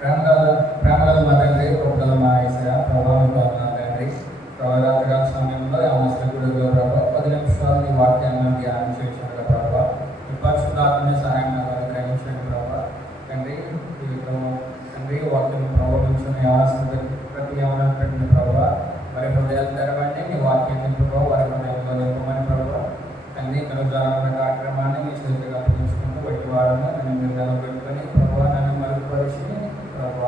ప్రేమగల మా తండ్రి, గొప్పగల మా యేసయ్య, ప్రభావంతో మా తండ్రి, రాత్రి సమయంలో ఆమస్ల గుడిలో ప్రభావ 10 నిమిషాలు నీ వాక్యాన్ని ధ్యానం చేసినట్టు ప్రభావ మీ పరిశుద్ధాత్మని సహాయం గ్రహించండి ప్రభావ. తండ్రి తండ్రి వాక్యం ప్రభావించిన ఆశ ప్రతి ఏమైనా పెట్టిన ప్రభావ వారి హృదయాలు తెరవండి. నీ వాక్యాన్ని ప్రభావ వారి హృదయంలో నింపమని ప్రభావ. తండ్రి మీరు జరుగుతున్న కార్యక్రమాన్ని మీ చేతిగా అప్పగించుకుంటూ బట్టి వాడను నన్ను నిర్ధారణ పెట్టుకొని ప్రభావ నన్ను మరుగుపరిచి ప్రభావ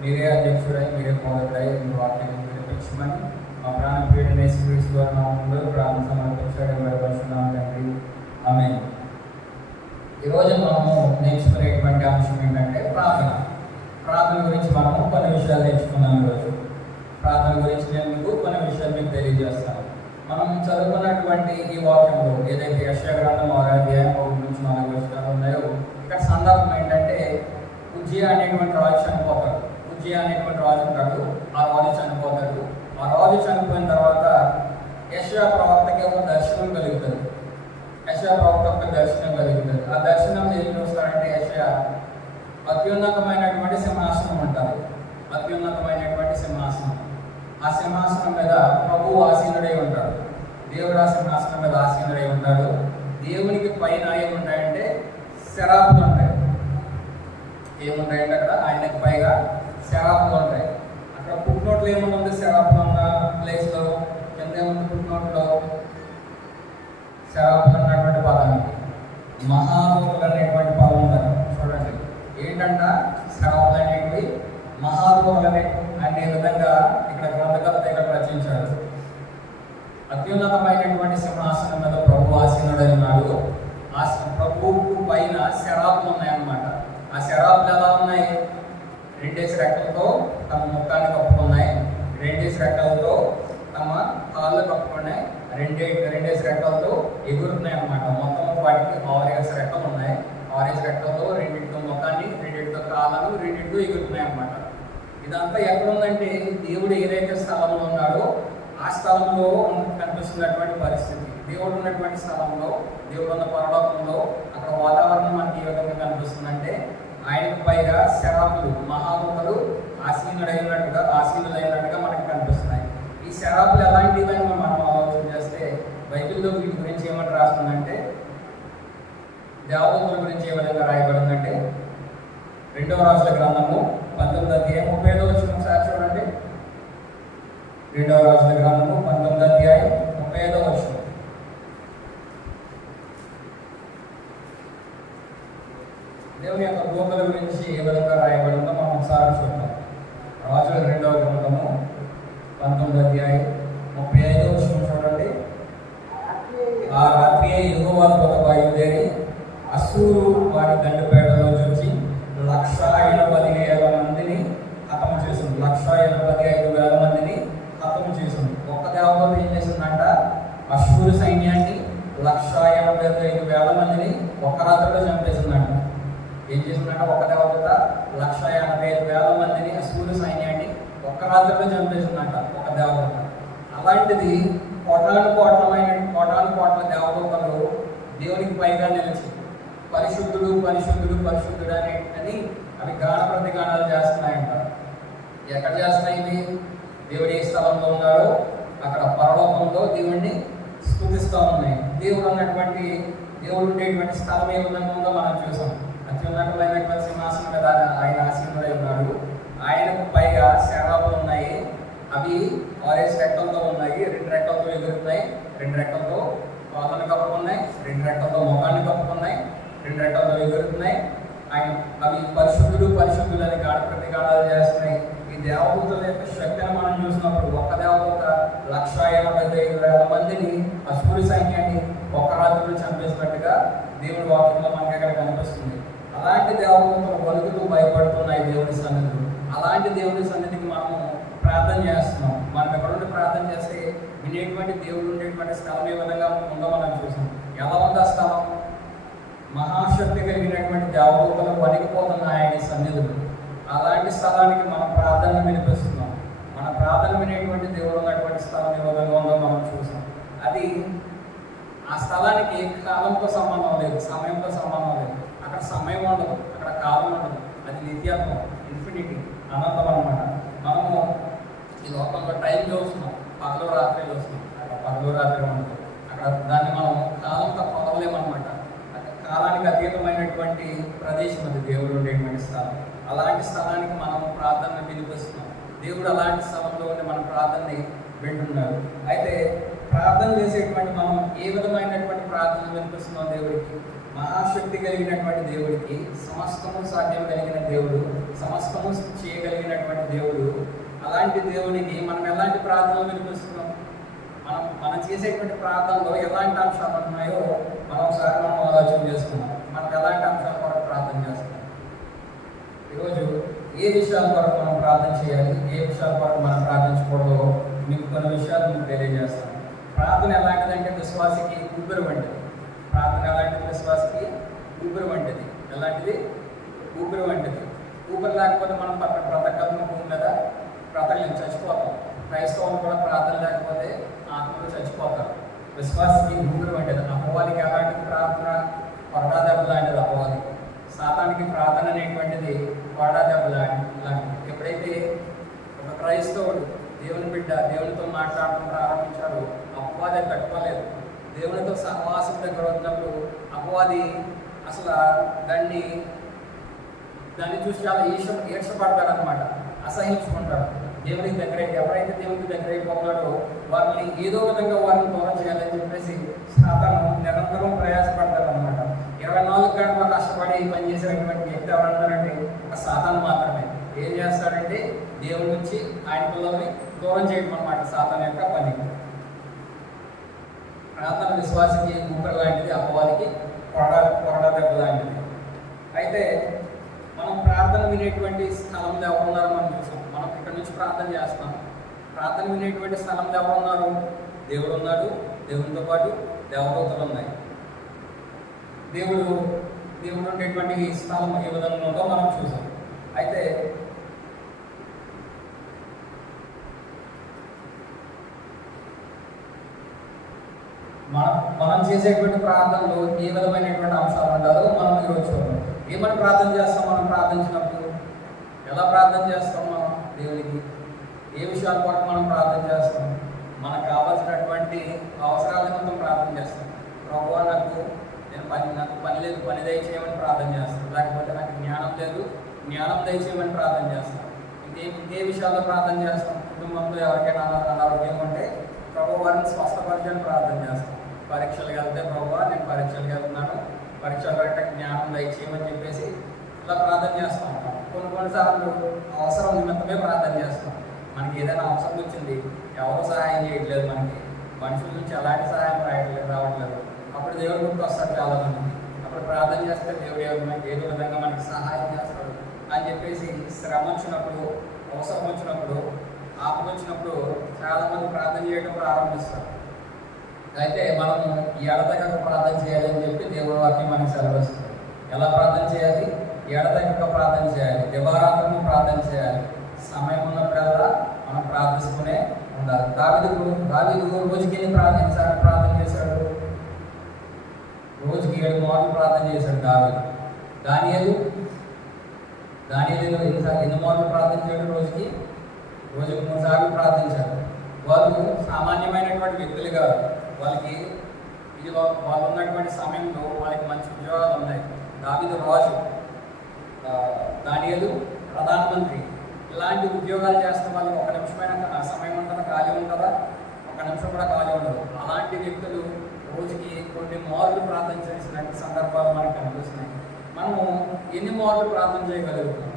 మీరే అధ్యక్షుడై మీరే పోదడై మీ వాక్యాన్ని వినిపించమని మా ప్రాణ పీడనే స్వీకరిస్తూ ముందు ప్రాణం సమర్పించడం వరపరుచున్నాం తండ్రి. ఆమేన్. ఈరోజు మనము నేర్చుకునేటువంటి అంశం ఏంటంటే ప్రార్థన. ప్రార్థన గురించి మనము కొన్ని విషయాలు నేర్చుకున్నాం. ఈరోజు ప్రార్థన గురించి నేను మీకు కొన్ని విషయాలు మీకు తెలియజేస్తాను. మనం చదువుకున్నటువంటి ఈ వాక్యంలో ఏదైతే యెషయా గ్రంథం 6వ అధ్యాయం 1 నుంచి 4 వచనాలు ఉన్నాయో ఇక్కడ సందర్భం ఏంటంటే ఉజ్జియా అనేటువంటి రాజు చనిపోతాడు. ఉజ్జియా అనేటువంటి రాజు ఉంటాడు. ఆ రాజు చనిపోతాడు. ఆ రాజు చనిపోయిన తర్వాత యెషయా ప్రవక్తకి ఒక దర్శనం కలుగుతుంది. యెషయా ప్రవక్త ఒక దర్శనం కలుగుతుంది. ఆ దర్శనంలో ఏం చూస్తాడంటే యెషయా అత్యున్నతమైనటువంటి సింహాసనం ఉంటుంది. అత్యున్నతమైనటువంటి సింహాసనం. ఆ సింహాసనం మీద ప్రభువు ఆసీనుడై ఉంటాడు. దేవుడు ఆ సింహాసనం మీద ఆసీనుడై ఉంటాడు. దేవునికి పైన ఏముంటాయంటే శరాపులు ఉంటాయి. ఏముంటాయంటే అక్కడ ఆయనకి పైగా శరాపులు ఉంటాయి. అక్కడ పుట్టినోట్లు ఏముంటుంది శరాపులు ఉన్న ప్లేస్లో కింద ఏముంది పుట్టినోట్లో శరాపులు అన్నటువంటి పదానికి మహాదూతలు అనేటువంటి పదం ఉంటుంది. చూడండి ఏంటంట శరాపులు అనేటివి మహాదూతలు అనే విధంగా ఇక్కడ గ్రంథకర్త ఇక్కడ రచించాడు. అత్యున్నతమైనటువంటి సింహాసనం మీద ప్రభు ఆసీనుడై ఉన్నాడు. ఆ ప్రభువుకు పైన శరాపులు ఉన్నాయన్నమాట. ఆ శరాపులు ఎలా ఉన్నాయి? 2 రెక్కలతో తమ ముఖాన్ని కప్పుకున్నాయి. 2 రెక్కలతో తమ కాళ్ళు కప్పుకున్నాయి. 2 రెక్కలతో ఎగురుతున్నాయి అన్నమాట. మొత్తం వాటికి 6 రెక్కలు ఉన్నాయి. 6 రెక్కలతో 2 ముఖాన్ని, 2 కాళ్ళను, 2 ఎగురుతున్నాయి అన్నమాట. ఇదంతా ఎక్కడుందంటే దేవుడు ఏదైతే స్థలంలో ఉన్నాడో ఆ స్థలంలో కనిపిస్తున్నటువంటి పరిస్థితి. దేవుడు ఉన్నటువంటి స్థలంలో, దేవుడు ఉన్న పరలోకంలో అక్కడ వాతావరణం మనకి ఏ విధంగా కనిపిస్తుందంటే ఆయనకు పైగా శరాపులు మహాదూతలు ఆసీనులైనట్టుగా మనకి కనిపిస్తున్నాయి. ఈ శరాపులు ఎలాంటివని మనం ఆలోచన చేస్తే బైబిల్లో వీటి గురించి ఏమంటే రాస్తుందంటే దేవదూతల గురించి ఏ విధంగా రాయబడిందంటే 2వ రాజుల గ్రంథము 19వ అధ్యాయం 35వ వచనం ఒకసారి చూడండి. 2వ రాజుల గ్రంథము 19వ అధ్యాయం 35వ వచనం. దేవుని యొక్క దూతల గురించి ఏ విధంగా రాయబడిందో మనం ఒకసారి చూద్దాం. రాజుల 2వ గ్రంథము 19వ అధ్యాయం 35వ వచనం చూడండి. ఆ రాత్రి యెహోవా దూత బయలుదేరి అశ్షూరు వారి దండపేటలో చూచి 185,000 మందిని హతము చేసింది. 185,000 మందిని హతము చేసింది. ఒక్క దేవదూత ఏం చేసిందంట? అశ్షూరు సైన్యాన్ని 185,000 మందిని ఒక్క రాత్రిలో చంపేసిందంట. ఏం చేసిందంట? ఒక్క దేవదూత 185,000 మందిని అశ్షూరు సైన్యాన్ని ఒక్క రాత్రిలో చంపేసిందంట ఒక దేవదూత. అలాంటిది కోటాను కోట్ల దేవదూతలు దేవునికి పైగా నిలిచి పరిశుద్ధుడు పరిశుద్ధుడు పరిశుద్ధుడు అని అవి గాన ప్రతిగానాలు చేస్తున్నాయంట. ఎక్కడ చేస్తున్నాయి ఇవి? దేవుడు ఏ స్థలంలో ఉన్నాడో అక్కడ పరలోకంలో దేవుడిని స్తుతిస్తూ ఉన్నాయి. దేవుడు ఉండేటువంటి స్థలం ఏ విధంగా ఉందో మనం చూసాం. అత్యున్నతమైనటువంటి సింహాసనం మీద ఆయన ఆసీనుడై ఉన్నాడు. ఆయనకు పైగా శరాపులు ఉన్నాయి. అవి 6 రెక్కలతో ఉన్నాయి. 2 రెక్కలతో ఎగురుతున్నాయి. 2 రెక్కలతో కాళ్ళను కప్పుకున్నాయి. 2 రెక్కలతో ముఖాన్ని కప్పుకున్నాయి. 2 రెక్కలతో ఎగురుతున్నాయి. అవి పరిశుద్ధుడు పరిశుద్ధుడు అని ప్రతిగానాలు చేస్తున్నాయి. ఈ దేవదూతల యొక్క శక్తిని మనం చూసినప్పుడు ఒక్క దేవదూత 185,000 మందిని అశ్షూరు సైన్యాన్ని ఒక్క రాత్రిలో చంపేసినట్టుగా దేవుడి వాక్యంలో మనకి అక్కడ కనిపిస్తుంది. అలాంటి దేవదూతలు వణుకుతూ భయపడుతున్నాయి దేవుడి సన్నిధిలో. అలాంటి దేవుడి సన్నిధికి మనము ప్రార్థన చేస్తున్నాం. మనం ఎక్కడ నుండి ప్రార్థన చేస్తే వినేటువంటి దేవుడు ఉండేటువంటి స్థలం ఏ విధంగా ఉందో మనం చూసాం. ఎలా ఉంది ఆ స్థలం? మహాశక్తి కలిగినటువంటి దేవదూతలు వణికిపోతున్నాయి ఆయన సన్నిధులు. అలాంటి స్థలానికి మనం ప్రార్థన వినిపిస్తున్నాం. మన ప్రార్థన వినేటువంటి దేవుడు ఉన్నటువంటి స్థలం ఏ విధంగా ఉందో మనం చూసాం. అది ఆ స్థలానికి కాలంతో సంబంధం లేదు, సమయంతో సంబంధం లేదు. అక్కడ సమయం ఉండదు, అక్కడ కాలం ఉండదు. అది నిత్యత్వం, ఇన్ఫినిటీ, అనంతం అన్నమాట. మనము ఈ లోకంలో టైం చూస్తున్నాం, పగలు రాత్రి చూస్తున్నాం. అక్కడ పగలు రాత్రి ఉండదు. అక్కడ దాన్ని మనం కాలంతో కొలవలేమన్నమాట. కాలానికి అతీతమైనటువంటి ప్రదేశం అది దేవుడు ఉండేటువంటి స్థలం. అలాంటి స్థలానికి మనం ప్రార్థన వినిపిస్తున్నాం. దేవుడు అలాంటి స్థలంలో ఉండి మన ప్రార్థనని వింటున్నాడు. అయితే ప్రార్థన చేసేటువంటి మనం ఏ విధమైనటువంటి ప్రార్థన వినిపిస్తున్నాం దేవుడికి? మహాశక్తి కలిగినటువంటి దేవుడికి, సమస్తము సాధ్యం కలిగిన దేవుడు, సమస్తము చేయగలిగినటువంటి దేవుడు. అలాంటి దేవునికి మనం ఎలాంటి ప్రార్థనలు వినిపిస్తున్నాం? మనం చేసేటువంటి ప్రార్థనలో ఎలాంటి అంశాలు ఉన్నాయో మనం ఒకసారి ఆలోచన చేసుకున్నాం. మనం ఎలాంటి అంశాల కొరకు ప్రార్థన చేస్తున్నాం? ఈరోజు ఏ విషయాల కొరకు మనం ప్రార్థన చేయాలి, ఏ విషయాల కొరకు మనం ప్రార్థించకూడదో మీకు కొన్ని విషయాలు మీకు తెలియజేస్తాను. ప్రార్థన ఎలాంటిదంటే విశ్వాసికి ఊపిరి వంటిది. ప్రార్థన ఎలాంటిది? విశ్వాసికి ఊపిరి వంటిది. ఎలాంటిది? ఊపిరి వంటిది. ఊపిరి లేకపోతే మనం బ్రతకలను భూమి మీద బ్రతకలేం, చచ్చిపోతాం. క్రైస్తవులు కూడా ప్రార్థన లేకపోతే ఆత్మలు చచ్చిపోతారు. విశ్వాసికి ఊపిరి వంటిది. అపవాదికి ఎలాంటిది ప్రార్థన? కొరడా దెబ్బ లాంటిది అపవాదికి. సాతానికి ప్రార్థన అనేటువంటిది కొరడా దెబ్బ లాంటిది. ఎప్పుడైతే ఒక క్రైస్తవుడు దేవుని బిడ్డ దేవునితో మాట్లాడటం ప్రారంభించాడు, అపవాది తట్టుకోలేదు. దేవునితో సహవాసం దగ్గర వచ్చినప్పుడు అపవాది అసలు దాన్ని చూసి చాలా ఈర్షపడతాడు అనమాట, అసహించుకుంటాడు. దేవునికి దగ్గర ఎవరైతే దేవునికి దగ్గర అయిపోతున్నాడో వారిని ఏదో విధంగా వారిని దూరం చేయాలని చెప్పేసి సాతాను నిరంతరం ప్రయాసపడతాడు అనమాట. 24 గంటలు కష్టపడి పనిచేసేటువంటి వ్యక్తి ఎవరన్నారంటే ఒక సాతాను మాత్రమే. ఏం చేస్తాడంటే దేవుడి నుంచి ఆయన పిల్లల్ని దూరం చేయడం అనమాట సాతాను యొక్క పని. ప్రార్థన విశ్వాసికి ఊపిరి లాంటిది, అపవాదికి కొరడా దెబ్బ లాంటిది. అయితే మనం ప్రార్థన వినేటువంటి స్థలంలో ఎవరున్నారో మనం చూసాం. మనం ఇక్కడ నుంచి ప్రార్థన చేస్తాం. ప్రార్థన వినేటువంటి స్థలంలో ఎవరున్నారు? దేవుడు ఉన్నాడు. దేవునితో పాటు దేవదూతలు ఉన్నాయి. దేవుడు ఉండేటువంటి స్థలం ఏ విధంగా ఉందో మనం చూసాం. అయితే మనం చేసేటువంటి ప్రార్థనలో ఏ విధమైనటువంటి అంశాలు ఉండాలో మనం ఈరోజు చూద్దాం. ఏమని ప్రార్థన చేస్తాం? మనం ప్రార్థించినప్పుడు ఎలా ప్రార్థన చేస్తాం? మనం దేవునికి ఏ విషయాల కొరకు మనం ప్రార్థన చేస్తాం? మనకు కావాల్సినటువంటి అవసరాల నిమిత్తం ప్రార్థన చేస్తాం. ప్రభువా నాకు పని లేదు, పని దయచేయమని ప్రార్థన చేస్తాం. లేకపోతే నాకు జ్ఞానం లేదు, జ్ఞానం దయచేయమని ప్రార్థన చేస్తాం. ఇంకే విషయాల్లో ప్రార్థన చేస్తాం? కుటుంబంలో ఎవరికైనా అనారోగ్యం ఉంటే ప్రభు వారిని స్వస్థపరచని ప్రార్థన చేస్తాం. పరీక్షలకు వెళ్తే ప్రభువా నేను పరీక్షలకు వెళ్తున్నాను, పరీక్షల వరకు జ్ఞానం దయచేయమని చెప్పేసి ఇలా ప్రార్థన చేస్తూ ఉంటాం. కొన్నిసార్లు అవసరం నిమిత్తమే ప్రార్థన చేస్తాం. మనకి ఏదైనా అవసరం వచ్చింది, ఎవరు సహాయం చేయట్లేదు, మనకి మనుషుల నుంచి ఎలాంటి సహాయం రావట్లేదు. అప్పుడు దేవుడు గుర్తు వస్తాడు చాలా మందికి. అప్పుడు ప్రార్థన చేస్తే దేవుడు ఏదో విధంగా మనకి సహాయం చేస్తాడు అని చెప్పేసి శ్రమ వచ్చినప్పుడు, అవసరం వచ్చినప్పుడు, ఆపద వచ్చినప్పుడు చాలామంది ప్రార్థన చేయడం ప్రారంభిస్తారు. అయితే మనం ఎడతెగక ప్రార్థన చేయాలని చెప్పి దేవుడి వాక్యం మనకి సెలవిస్తుంది. ఎలా ప్రార్థన చేయాలి? ఎడతెగక ప్రార్థన చేయాలి, దివారాత్రము ప్రార్థన చేయాలి. సమయం ఉన్నప్పుడల్లా మనం ప్రార్థిస్తూనే ఉండాలి. దావీదు రోజుకి ఎన్ని ప్రార్థన చేశాడు? రోజుకి 7 మార్లు ప్రార్థన చేశాడు దావీదు. దానియేలు ఎన్ని మార్లు ప్రార్థన చేయడు? రోజుకి 3 సార్లు ప్రార్థించారు. వాళ్ళు సామాన్యమైనటువంటి వ్యక్తులు కాదు. వాళ్ళు ఉన్నటువంటి సమయంలో వాళ్ళకి మంచి ఉద్యోగాలు ఉన్నాయి. దావీదు రాజు, దానియేలు ప్రధానమంత్రి. ఇలాంటి ఉద్యోగాలు చేస్తే వాళ్ళకి ఒక నిమిషమైన సమయం ఉంటుందా? ఖాళీ ఉంటుందా? ఒక నిమిషం కూడా ఖాళీ ఉండదు. అలాంటి వ్యక్తులు రోజుకి కొన్ని మార్లు ప్రార్థన చేసిన సందర్భాలు మనకు కనిపిస్తున్నాయి. మనము ఎన్ని మార్లు ప్రార్థన చేయగలుగుతాం?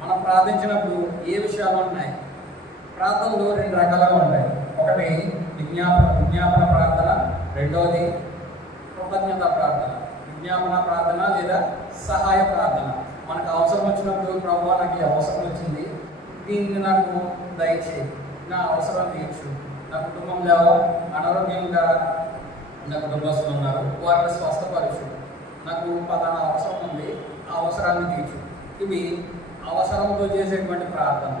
మనం ప్రార్థించినప్పుడు ఏ విషయాలు ఉన్నాయి? ప్రార్థనలు 2 రకాలుగా ఉంటాయి. ఒకటి విజ్ఞాపన ప్రార్థన, రెండవది కృతజ్ఞత ప్రార్థన. విజ్ఞాపన ప్రార్థన లేదా సహాయ ప్రార్థన. మనకు అవసరం వచ్చినప్పుడు ప్రభువా నాకు ఈ అవసరం వచ్చింది, దీన్ని నాకు దయచేయి, నా అవసరం తీర్చు. నా కుటుంబంలో అనారోగ్యంగా నా కుటుంబస్తులు ఉన్నారు, వారిని స్వస్థపరచు. నాకు పలానా అవసరం ఉంది, ఆ అవసరాన్ని తీర్చు. ఇవి అవసరంతో చేసేటువంటి ప్రార్థన.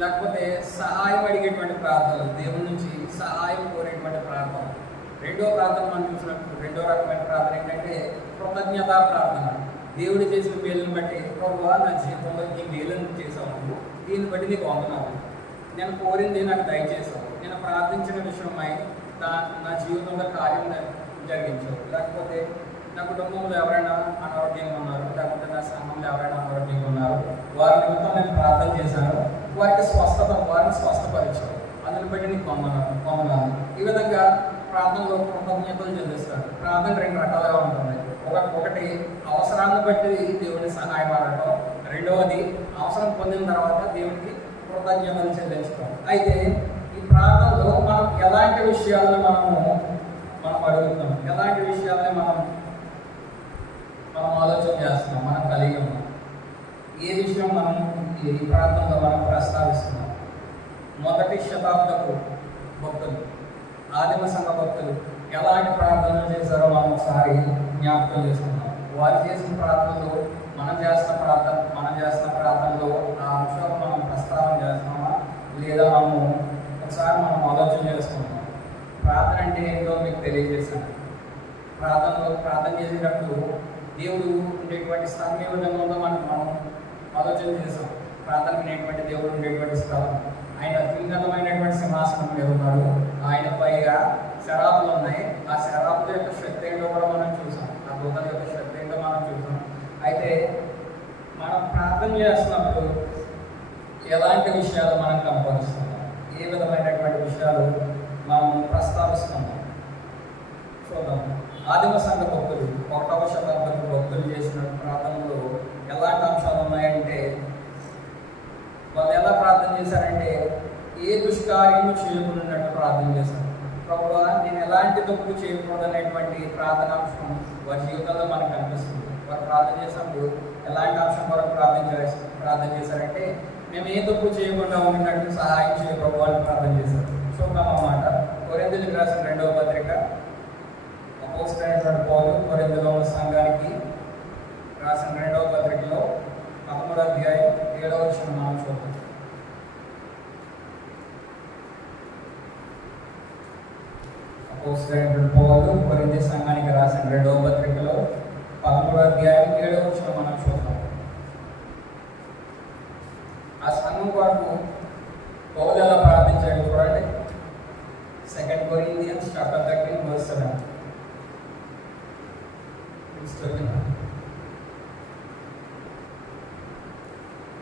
లేకపోతే సహాయం అడిగేటువంటి ప్రార్థనలు, దేవుని నుంచి సహాయం కోరేటువంటి ప్రార్థన. రెండో ప్రార్థన మనం చూసినప్పుడు రెండో రకమైన ప్రార్థన ఏంటంటే కృతజ్ఞతా ప్రార్థన. దేవుడు చేసిన మేలుని బట్టి ప్రభువా నా జీవితంలో ఈ మేలును చేసావు, దీన్ని బట్టి నీకు వందనాలు, నేను కోరింది నాకు దయచేసావు, నేను ప్రార్థించిన విషయమై నా జీవితంలో కార్యం జరిగించావు. లేకపోతే నా కుటుంబంలో ఎవరైనా అనారోగ్యంగా ఉన్నారు, లేకపోతే నా సంఘంలో ఎవరైనా అనారోగ్యంగా ఉన్నారు, వారి నిమిత్తం నేను ప్రార్థన చేశాను, వారిని స్వస్థపరిచావు, అందుని బట్టి నీకు వందనాలు. ఈ విధంగా ప్రార్థనలో కృతజ్ఞతలు చెల్లిస్తాడు. ప్రార్థన రెండు రకాలుగా ఉంటుంది. ఒకటి అవసరాన్ని బట్టి దేవుడిని సహాయం అడగడం, రెండవది అవసరం పొందిన తర్వాత దేవుడికి కృతజ్ఞతలు చెల్లించడం. అయితే ఈ ప్రార్థనలో మనం ఎలాంటి విషయాలను మనం అడుగుతున్నాం, ఎలాంటి విషయాలని మనం ఆలోచన చేస్తున్నాం, మనం కలిగి ఉన్నాం, ఏ విషయం మనం ఈ ప్రార్థనలో మనం ప్రస్తావిస్తున్నాం. మొదటి శతాబ్దపు భక్తులు, ఆదిమ సంఘ భక్తులు ఎలాంటి ప్రార్థనలు చేశారో మనం ఒకసారి జ్ఞాపకం చేసుకున్నాం. వారు చేసిన ప్రార్థనలు మనం చేస్తున్న ప్రార్థనలో ఆ అంశాలు మనం ప్రస్తావన చేస్తున్నామా లేదా ఒకసారి మనం ఆలోచన చేసుకుంటాం. ప్రార్థన అంటే ఏంటో మీకు తెలియజేశాను. ప్రార్థన చేసేటప్పుడు దేవుడు ఉండేటువంటి స్థానం ఏ విధంగా ఉందో మనం ఆలోచన చేసాం. ప్రార్థన వినేటువంటి దేవుడు ఉండేటువంటి స్థలం, ఆయన అత్యున్నతమైనటువంటి సింహాసనం మీద ఉన్నాడు. ఆయన పైగా శరాపులు ఉన్నాయి. ఆ శరాపుల యొక్క శక్తి ఏంటో కూడా మనం చూసాం, ఆ దూతల యొక్క శక్తి ఏంటో మనం చూసాం. అయితే మనం ప్రార్థన చేస్తున్నప్పుడు ఎలాంటి విషయాలు మనం కనపరుస్తున్నాం, ఏ విధమైనటువంటి విషయాలు మనం ప్రస్తావిస్తున్నాం చూద్దాం. ఆదిమ సంఘ భక్తులు, 1వ శతాబ్దపు భక్తులు చేసిన ప్రార్థనలో ఎలాంటి అంశాలు ఉన్నాయంటే, వాళ్ళు ఎలా ప్రార్థన చేశారంటే ఏ దుష్కార్యము చేయకూడనట్టు ప్రార్థన చేశారు. ప్రభువా నేను ఎలాంటి తప్పు చేయకూడదు అనేటువంటి ప్రార్థనాంశం వారి జీవితంలో మనకు కనిపిస్తుంది. వారు ప్రార్థన చేసినప్పుడు ఎలాంటి అంశం వరకు ప్రార్థన చేశారంటే మేము ఏ తప్పు చేయకుండా ఉన్నట్టు సహాయం చేయ ప్రభు అని ప్రార్థన చేశారు. చూద్దాం అన్నమాట. కొరింథీయులకు రాసిన 2వ పత్రిక, అపోస్తలుడైనటువంటి పౌలు కొరింథీలో ఉన్న సంఘానికి రాసిన 2వ పత్రికలో 13వ అధ్యాయం 7వ వచనం మనం చూద్దాం. అపోస్తలుడైనటువంటి పౌలు కొరింథీ సంఘానికి రాసిన 2వ పత్రికలో 13వ అధ్యాయం 7వ వచనం మనం చూద్దాం. ఆ సంఘం కొరకు పౌలు ఎలా ప్రార్థించాడు చూడండి. 2 Corinthians chapter 13 verse 7.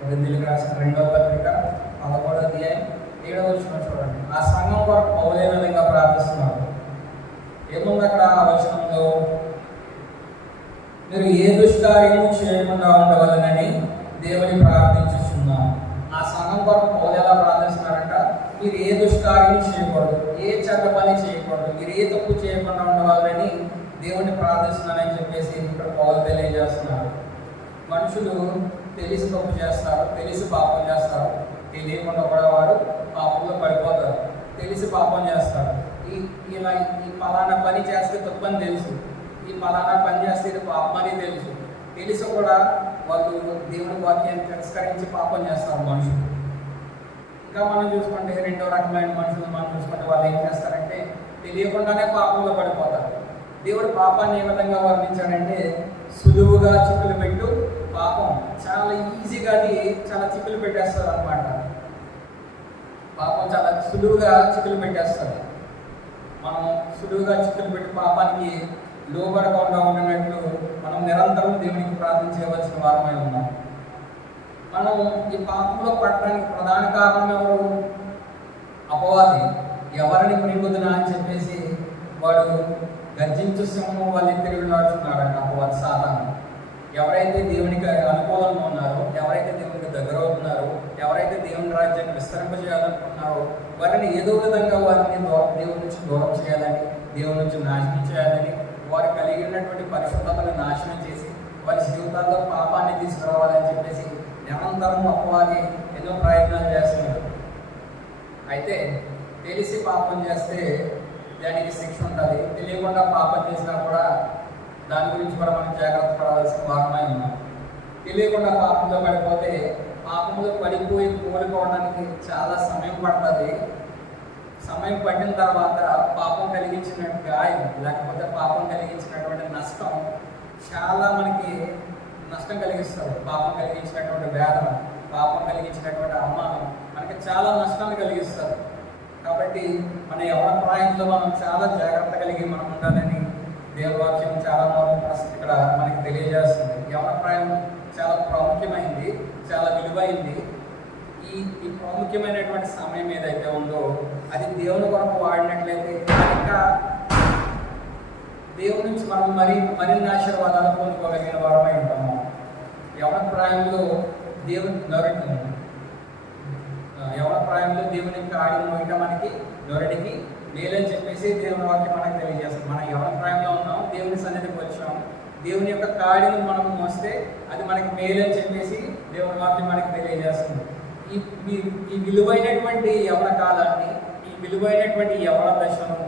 కొరింథీయులకు రాసిన 2వ పత్రిక 11వ అధ్యాయం 7వ వచనం చూడండి. ఆ సంఘం కొరకు పౌలు ఏ విధంగా ప్రార్థిస్తున్నాడు, ఏముంది అక్కడ ఆ వచనంలో? మీరు ఏ దుష్కార్యము చేయకుండా ఉండవాలని దేవుని ప్రార్థించుచున్నాను. ఆ సంఘం కొరకు పౌలు ఎలా ప్రార్థిస్తున్నారంట? మీరు ఏ దుష్కార్యం చేయకూడదు, ఏ చెడ్డ పని చేయకూడదు, మీరు ఏ తప్పు చేయకుండా ఉండవాలని దేవుని ప్రార్థిస్తున్నానని చెప్పేసి ఇక్కడ పౌలు తెలియజేస్తున్నారు. మనుషులు తెలిసి తప్పు చేస్తారు, తెలిసి పాపం చేస్తారు, తెలియకుండా కూడా వారు పాపంలో పడిపోతారు. తెలిసి పాపం చేస్తారు. ఈ పలానా పని చేస్తే తప్పని తెలుసు, ఈ పలానా పని చేస్తే ఇది పాపం అని తెలుసు, తెలిసి కూడా వాళ్ళు దేవుని వాక్యాన్ని తిరస్కరించి పాపం చేస్తారు మనుషులు. ఇంకా మనం చూసుకుంటే రెండో రకమైన మనుషులు మనం చూసుకుంటే వాళ్ళు ఏం చేస్తారంటే తెలియకుండానే పాపంలో పడిపోతారు. దేవుడు పాపాన్ని ఏ విధంగా వర్ణించాడంటే సులువుగా చిక్కులు పెట్టు పాపం, చాలా ఈజీగా అది చాలా చిక్కులు పెట్టేస్తుంది అనమాట. పాపం చాలా సులువుగా చిక్కులు పెట్టేస్తుంది. మనం సులువుగా చిక్కులు పెట్టి పాపానికి లోబడకుండా ఉన్నట్లు మనం నిరంతరం దేవునికి ప్రార్థన చేయవలసిన వారమై ఉన్నాం. మనం ఈ పాపంలో పడడానికి ప్రధాన కారణం ఎవరు? అపవాది. ఎవరిని ప్రేమిద్దునా అని చెప్పేసి వాడు గర్జించు సింహం వాళ్ళు తిరుగులాడుతున్నాడంట అపవాది, సాతాను. ఎవరైతే దేవునికి అనుకూలంగా ఉన్నారో, ఎవరైతే దేవునికి దగ్గర అవుతున్నారో, ఎవరైతే దేవుని రాజ్యాన్ని విస్తరింపజేయాలనుకుంటున్నారో వారిని ఏదో విధంగా వారిని దేవుడి నుంచి దూరం చేయాలని, దేవుడి నుంచి నాశనం చేయాలని, వారు కలిగి ఉన్నటువంటి పరిశుద్ధతను నాశనం చేసి వారి జీవితాల్లో పాపాన్ని తీసుకురావాలని చెప్పేసి నిరంతరం అపవాది ఎన్నో ప్రయత్నాలు చేస్తున్నారు. అయితే తెలిసి పాపం చేస్తే దానికి శిక్ష ఉంటుంది, తెలియకుండా పాపం చేసినా కూడా దాని గురించి కూడా మనం జాగ్రత్త పడవలసిన వారమై ఉన్నాం. తెలియకుండా పాపంలో పడిపోతే పాపంలో పడిపోయి కోలుకోవడానికి చాలా సమయం పడుతుంది. సమయం పడిన తర్వాత పాపం కలిగించిన గాయం లేకపోతే పాపం కలిగించినటువంటి నష్టం చాలా మనకి నష్టం కలిగిస్తారు. పాపం కలిగించినటువంటి వేదన, పాపం కలిగించినటువంటి అవమానం మనకి చాలా నష్టాన్ని కలిగిస్తారు. కాబట్టి మన యవ్వన ప్రాయంలో మనం చాలా జాగ్రత్త కలిగి మనం ఉండాలని దేవుని వాక్యం చాలా ఇక్కడ మనకి తెలియజేస్తుంది. యవ్వన ప్రాయం చాలా ప్రాముఖ్యమైంది, చాలా విలువైంది. ఈ ప్రాముఖ్యమైనటువంటి సమయం ఏదైతే ఉందో అది దేవుని కొరకు వాడినట్లయితే ఇంకా దేవుడి నుంచి మనం మరిన్ని ఆశీర్వాదాలు పొందుకోగలిగిన వారమై ఉంటాము. యవ్వన ప్రాయంలో యవ్వన ప్రాయంలో దేవుని యొక్క ఆడిని మోయట మనకి నొరడికి మేలని చెప్పేసి దేవుని వాక్యం మనకు తెలియజేస్తుంది. మనం యవ్వన ప్రాయంలో ఉన్నాం, దేవుని సన్నిధికి వచ్చాం, దేవుని యొక్క కాడిని మనం మోస్తే అది మనకి మేలని చెప్పేసి దేవుని వాక్యం మనకి తెలియజేస్తుంది. ఈ విలువైనటువంటి యవ్వన కాలాన్ని, ఈ విలువైనటువంటి యవ్వన దశను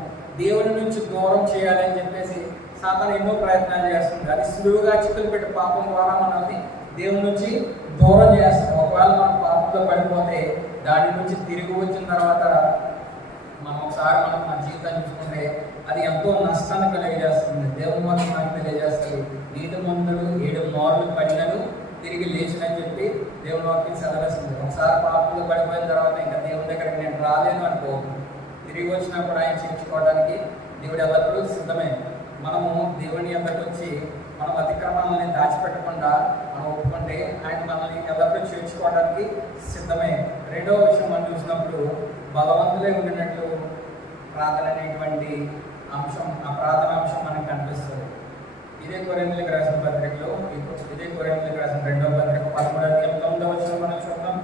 దేవుని నుంచి దూరం చేయాలని చెప్పేసి సాతాను ఎన్నో ప్రయత్నాలు చేస్తుంది. అది సులువుగా చిక్కులు పెట్టి పాపం ద్వారా మనల్ని దేవుని నుంచి దూరం చేస్తుంది. ఒకవేళ మనం పాపంలో పడిపోతే దాని నుంచి తిరిగి వచ్చిన తర్వాత మనం ఒకసారి మన జీవితాన్ని చూసుకుంటే అది ఎంతో నష్టాన్ని కలిగజేస్తుంది. దేవుని వల్ల మనకు తెలియజేస్తుంది. నీతిమంతుడు 7 మార్లు పడినను తిరిగి లేచినని చెప్పి దేవుని వాక్యం సెలవిస్తుంది. ఒకసారి పాపంలో పడిపోయిన తర్వాత ఇంకా దేవుని దగ్గరికి నేను రాలేను అనుకో, తిరిగి వచ్చినప్పుడు ఆయన చేర్చుకోవడానికి దేవుడు ఎల్లప్పుడూ సిద్ధమే. మనము దేవుని ఎద్దకు వచ్చి మనం అతిక్రమాలని దాచిపెట్టకుండా మనం ఒప్పుకుంటే ఆయన మనల్ని ఎల్లప్పుడూ చేర్చుకోవడానికి సిద్ధమే. రెండవ విషయం మనం చూసినప్పుడు బలవంతులై ఉండినట్లు ప్రార్థన అనేటువంటి అంశం, ఆ ప్రార్థన అంశం మనకు కనిపిస్తుంది. ఇదే కొరింథీయులకు రాసిన పత్రికలో, ఇదే కొరింథీయులకు రాసిన 2వ పత్రిక 13వ అధ్యాయం 9వ వచనం మనం చూద్దాం.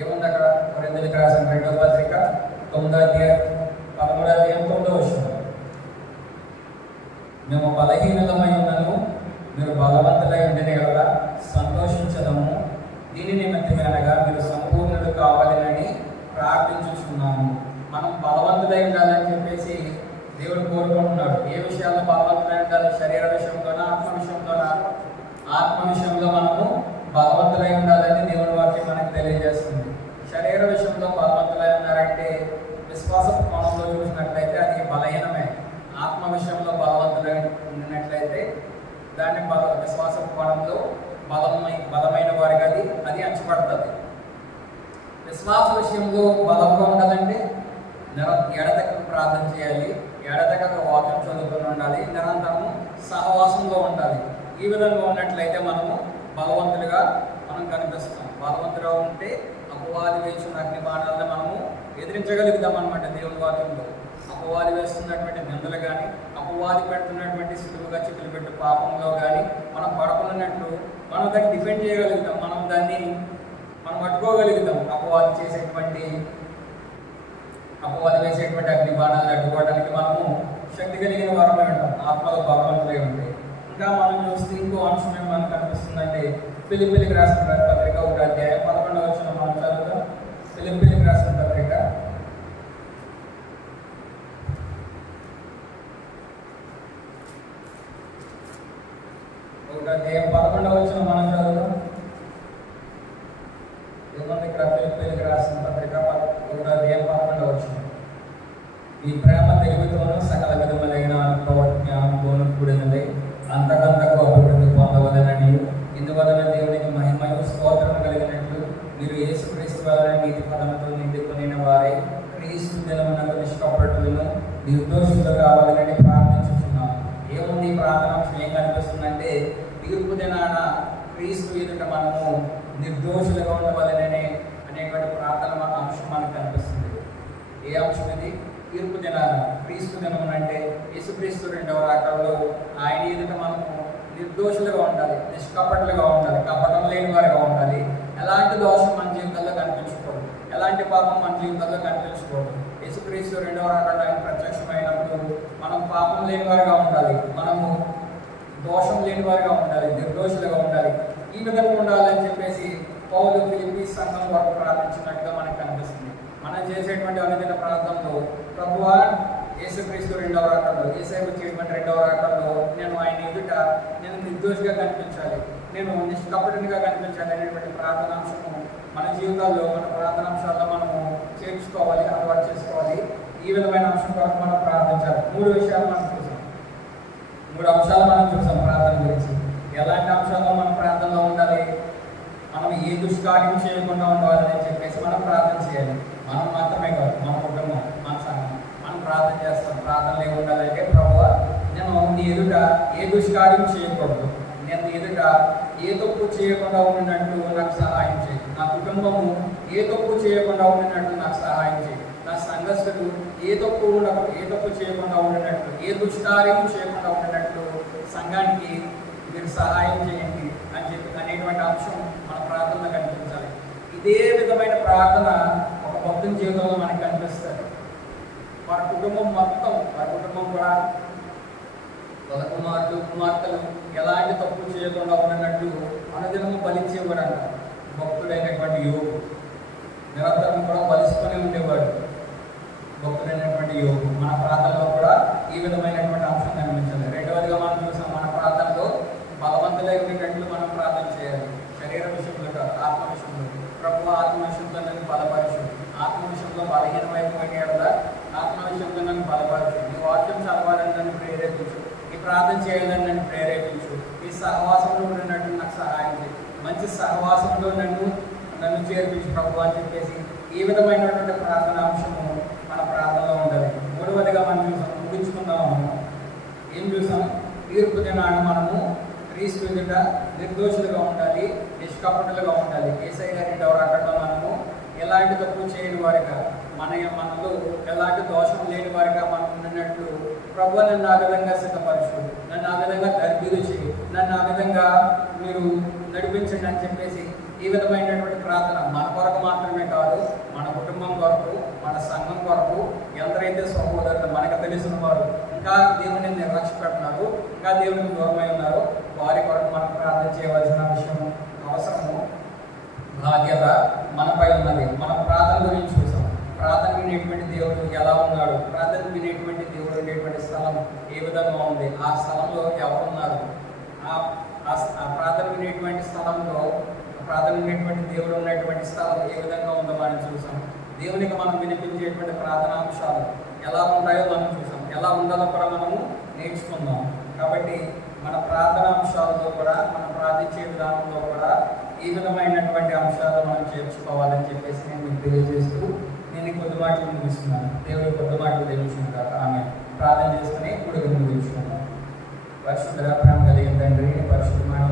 ఏముంది అక్కడ? కొరింథీయులకు రాసిన 2వ పత్రిక 9వ అధ్యాయం 13వ అధ్యాయం 9వ వచనం. మేము బలహీనమై ఉన్నను మీరు బలవంతులై ఉండిన కదా సంతోషించదము. దీని నిమిత్తమేనగా మీరు సంపూర్ణులు కావాలని ప్రార్థించుచున్నాము. మనం బలవంతులై ఉండాలని చెప్పేసి దేవుడు కోరుకుంటున్నాడు. ఏ విషయాల్లో బలవంతులై ఉండాలి? శరీర విషయంలోనా, ఆత్మ విషయంలోనా? ఆత్మ విషయంలో మనము బలవంతులై ఉండాలని దేవుడి వాక్యం మనకు తెలియజేస్తుంది. శరీర విషయంలో బలవంతులై ఉన్నారంటే విశ్వాస కోణంలో చూసినట్లయితే అది బలహీనమే. ఆత్మ విషయంలో బలవంతులై ఉన్నట్లయితే దాన్ని విశ్వాస కోణంలో బలమైన వారికి అది అంచబడుతుంది. విశ్వాస విషయంలో బలంగా ఉండాలంటే ఎడతెగక ప్రార్థన చేయాలి, ఎడతెగక వాక్యం చదువుకొని ఉండాలి, నిరంతరము సహవాసంలో ఉండాలి. ఈ విధంగా ఉన్నట్లయితే మనము బలవంతులుగా మనం కనిపిస్తాం. బలవంతులుగా ఉంటే అపవాది వేసిన అగ్ని బాణాలను మనము ఎదిరించగలుగుతాం అన్నమాట. దేవుని వాక్యంలో అపవాది వేస్తున్నటువంటి నిందలు కానీ, అపవాది పెడుతున్నటువంటి సులువుగా చిక్కులు పెట్టు పాపంలో కానీ మనం పడకున్నట్లు మనం దాన్ని డిఫెండ్ చేయగలుగుతాం. మనం అడ్డుకోగలుగుతాం. అపవాది వేసేటువంటి అగ్ని బాణాలను అడ్డుకోవడానికి మనము శక్తి కలిగిన వారమై ఉంటాం, ఆత్మలో బలవంతులై ఉంటాయి. ఇంకా మనం చూస్తే ఇంకో అంశం ఏమి మనకు కనిపిస్తుందంటే ఫిలిప్పీలకు రాసిన పత్రిక 1వ అధ్యాయం 11వ వచనం మనం చదువుతాం. ఫిలిప్పీలకు రాసిన పత్రిక 1వ అధ్యాయం 11వ వచనం మనం చదువుతాం. ఏముంది ఇక్కడ? ఫిలిప్పీలకు రాసిన పత్రిక 1వ అధ్యాయం 11వ వచనం. ఈ ప్రేమ తెలివితోనూ సకల విధములైన అనుభవ జ్ఞానంతోనూ కూడినది, అంతకంతకు అభివృద్ధి పొందవలనని, ఇందువలన దేవునికి మహిమయు స్తోత్రం కలిగినట్లు మీరు యేసుక్రీస్తు వలన నీతి పదముతో నిండుకొనిన వారై క్రీస్తు దినమునకు నిష్కపటులను నిర్దోషులు కావాలని ప్రార్థించుచున్నాం. ఏముంది ప్రార్థన? ఏం కనిపిస్తుందంటే తీర్పు దినాన క్రీస్తు ఎదుట మనము నిర్దోషులుగా ఉండవలననే అనేటువంటి ప్రార్థన అంశం మనకు కనిపిస్తుంది. ఏ అంశం ఇది? తీర్పు దినాన, క్రీస్తు దినం అంటే యేసుక్రీస్తు 2వ రాకడలో ఆయన ఎదుట మనము నిర్దోషులుగా ఉండాలి, నిష్కపటులుగా ఉండాలి, కపటం లేని వారిగా ఉండాలి. ఎలాంటి దోషం మన జీవితాల్లో కనిపించకూడదు, ఎలాంటి పాపం మన జీవితాల్లో కనిపించకూడదు. యేసుక్రీస్తు 2వ రాకడలో ఆయన ప్రత్యక్షమైనప్పుడు మనం పాపం లేని వారిగా ఉండాలి, మనము దోషం లేని వారిగా ఉండాలి, నిర్దోషులుగా ఉండాలి. ఈ విధంగా ఉండాలని చెప్పేసి పౌలు ఫిలిప్పీ సంఘం వరకు ప్రార్థించినట్టుగా మనకు కనిపిస్తుంది. మనం చేసేటువంటి అనుదిన ప్రార్థనలో ప్రభువా యేసుక్రీస్తు 2వ రాకడలో, యేసయ్య వచ్చేటువంటి 2వ రాకడలో నేను ఆయన ఎదుట నేను నిర్దోషిగా కనిపించాలి, నేను నిష్కపటునిగా కనిపించాలి అనేటువంటి ప్రార్థనాంశము మన జీవితాల్లో, మన ప్రార్థనాంశాల్లో మనము చేర్చుకోవాలి, అలవాటు చేసుకోవాలి. ఈ విధమైన అంశం కొరకు మనం ప్రార్థించాలి. 3 విషయాలు మనం చూసాం, 3 అంశాలు మనం చూసాం ప్రార్థన గురించి. ఎలాంటి అంశాల్లో మనం ప్రార్థనలో ఉండాలి? మనం ఏ దుష్కార్యం చేయకుండా ఉండాలని చెప్పేసి మనం ప్రార్థన చేయాలి. మనం మాత్రమే కాదు, మన కుటుంబం, మన సంఘం, మనం ప్రార్థన చేస్తాం. ప్రార్థనలు ఏమి ఉండాలంటే, ప్రభువా నేను నీ ఎదుట ఏ దుష్కార్యం చేయకూడదు, నేను నీ ఎదుట ఏ తప్పు చేయకుండా ఉండినట్లు నాకు సహాయం చేయి, నా కుటుంబము ఏ తప్పు చేయకుండా ఉండినట్లు నాకు సహాయం చేయి, నా సంఘస్థులు ఏ తప్పు చేయకుండా ఉండినట్లు, ఏ దుష్కార్యం చేయకుండా ఉండినట్లు సంఘానికి మీరు సహాయం చేయండి అని చెప్పి అనేటువంటి అంశం మన ప్రార్థనలో కనిపించాలి. ఇదే విధమైన ప్రార్థన ఒక భక్తుని జీవితంలో మనకు కనిపిస్తుంది. వారి కుటుంబం మొత్తం, వారి కుటుంబం కూడా వాళ్ళ కుమార్తెలు ఎలాంటి తప్పు చేయకుండా ఉన్నట్టు అనుదినము బలించేవాడు అంట. భక్తుడైనటువంటి యోగు నిరంతరం కూడా బలిస్తూనే ఉండేవాడు. భక్తుడైనటువంటి యోగు మన ప్రార్థనలో కూడా ఈ విధమైనటువంటి అంశం కనిపించాలి. రెండవదిగా మనం చూసాం, మన ప్రార్థనలో బలవంతులైనట్లు మనం ప్రార్థన చేయాలి. శరీర విషయంలో కాదు, ఆత్మ విషయంలో. ప్రభు ఆత్మ విషయంలో నన్ను బలపరచు, ఆత్మ విషయంలో బలహీనమైపోయిన కదా, ఆత్మ విషయంలో నన్ను బలపరచు, నీ వాక్యం చదవాలని నన్ను ప్రేరేపించు, నీ ప్రార్థన చేయాలని నన్ను ప్రేరేపించు, ఈ సహవాసంలో ఉన్నట్టు నాకు సహాయం చేయి, మంచి సహవాసంలో నన్ను చేర్పించు ప్రభు అని చెప్పేసి ఈ విధమైనటువంటి ప్రార్థన అంశము మన ప్రార్థనలో ఉండాలి. మూడవదిగా మనం చూసాం, ముగించుకుందాము. ఏం చూసాం? తీర్పు దినాన్ని మనము క్రీస్తు ఎదుట నిర్దోషులుగా ఉండాలి, నిష్కపటులుగా ఉండాలి. యేసయ్య గారి అక్కడలో మనము ఎలాంటి తప్పు చేయని వారిగా, మనలో ఎలాంటి దోషం లేని వారిగా మనం ఉన్నట్లు ప్రభు నన్ను ఆ విధంగా సిద్ధపరచు, నన్ను ఆ విధంగా తర్బీదు చేయి, నన్ను ఆ విధంగా మీరు నడిపించండి అని చెప్పేసి ఈ విధమైనటువంటి ప్రార్థన మన కొరకు మాత్రమే కాదు, మన కుటుంబం కొరకు, మన సంఘం కొరకు, ఎందరైతే సహోదరులు మనకు తెలిసిన వారు ఇంకా దేవుని నిర్లక్ష్యపెడుతున్నారు, ఇంకా దేవునికి దూరమై ఉన్నారు, వారి కొరకు మనం ప్రార్థన చేయవలసిన విషయం, అవసరము, బాధ్యత మనపై ఉన్నది. మనం ప్రార్థన గురించి చూసాం. ప్రార్థన వినేటువంటి దేవుడు ఎలా ఉన్నాడు, ప్రార్థన వినేటువంటి దేవుడు ఉండేటువంటి స్థలం ఏ విధంగా ఉంది, ఆ స్థలంలో ఎవరున్నారు, ఆ ప్రార్థన వినేటువంటి స్థలంలో, ప్రార్థన వినేటువంటి దేవుడు ఉన్నటువంటి స్థలం ఏ విధంగా ఉందో మనం చూసాం. దేవునికి మనం వినిపించేటువంటి ప్రార్థనాంశాలు ఎలా ఉంటాయో మనం చూసాం, ఎలా ఉండాలో కూడా మనము నేర్చుకుందాం. కాబట్టి మన ప్రార్థనాంశాలలో కూడా, మనం ప్రార్థించే విధానంలో కూడా ఈ విధమైనటువంటి అంశాలు మనం చేర్చుకోవాలని చెప్పేసి నేను మీకు తెలియజేస్తూ నేను కొద్ది మాటలు ముగిస్తున్నాను. దేవుడి కొద్ది మాటలు తెలుసుకుంటారు. ఆమె ప్రార్థన చేసుకుని ఇప్పుడు ముగించుకుందాం. పరిశుద్ధ ప్రేమ కలిగిన తండ్రి, పరిశుద్ధమైన